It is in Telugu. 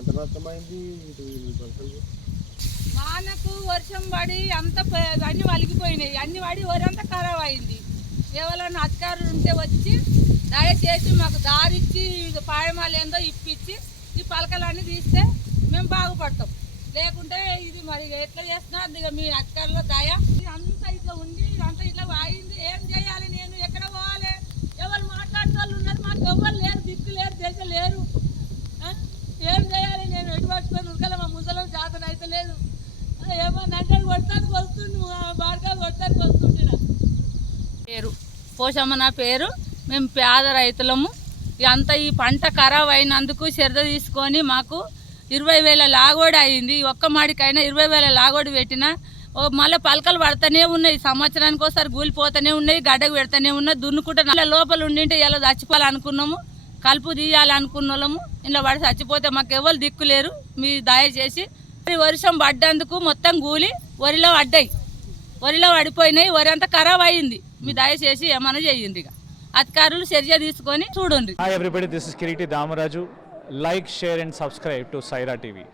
పంట నష్టమైంది వానకు వర్షం పడి అంత అన్ని వలిగిపోయినాయి. అన్ని పడి వరంతా ఖరాబ్ అయింది. ఎవరైనా అధికారులు ఉంటే వచ్చి దయచేసి మాకు దారిచ్చి పాయమాలు ఏందో ఇప్పించి ఈ పలకలన్నీ తీస్తే మేము బాగుపడతాం. లేకుంటే ఇది మరి ఎట్లా చేస్తున్నా ఇక మీ అధికారులు దయ. అంత అంతా ఇట్లా ఉంది ఇదంతా ఇట్లా వాయింది. ఏం చేయాలి నేను? ఎక్కడ పోవాలి? ఎవరు మాట్లాడే వాళ్ళు ఉన్నారు? మాకు ఎవరు లేరు దిక్కు లేరు దేశ లేరు. పేరు. పోషమ్మ నా పేరు. మేము పేద రైతులము. అంత ఈ పంట ఖరాబ్ అయినందుకు శ్రద్ధ తీసుకొని మాకు ఇరవై వేల లాగోడి అయింది. ఒక్క మాడికైనా ఇరవై వేల లాగోడి పెట్టిన ఓ మళ్ళీ పలకలు పడుతూనే ఉన్నాయి. సంవత్సరానికి ఒకసారి కూలిపోతూనే ఉన్నాయి. గడ్డకు పెడతానే ఉన్నాయి. దున్నుకుంటే నెల లోపల ఉండింటే ఇలా చచ్చిపోవాలనుకున్నాము? కలుపు తీయాలనుకున్న వాళ్ళము ఇలా పడి చచ్చిపోతే మాకు ఎవరు దిక్కులేరు మీ దయచేసి వర్షం పడ్డందుకు మొత్తం కూలి వరిలో పడ్డాయి. వరిలో పడిపోయినాయి వరి అంతా ఖరాబ్ అయింది. మీ దయచేసి ఏమైనా చేయండి అధికారులు చర్య తీసుకొని చూడండి. Damaraju like share and subscribe to Saira TV